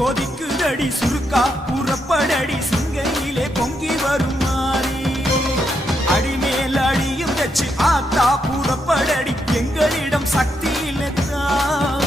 கொதிக்குதடி சுருக்கா புறப்படடி சிங்கையிலே பொங்கி வரும் மாறி அடிமேல் அடியும் வச்சு ஆத்தா புறப்படடி எங்களிடம் சக்தி இல்லத்தான்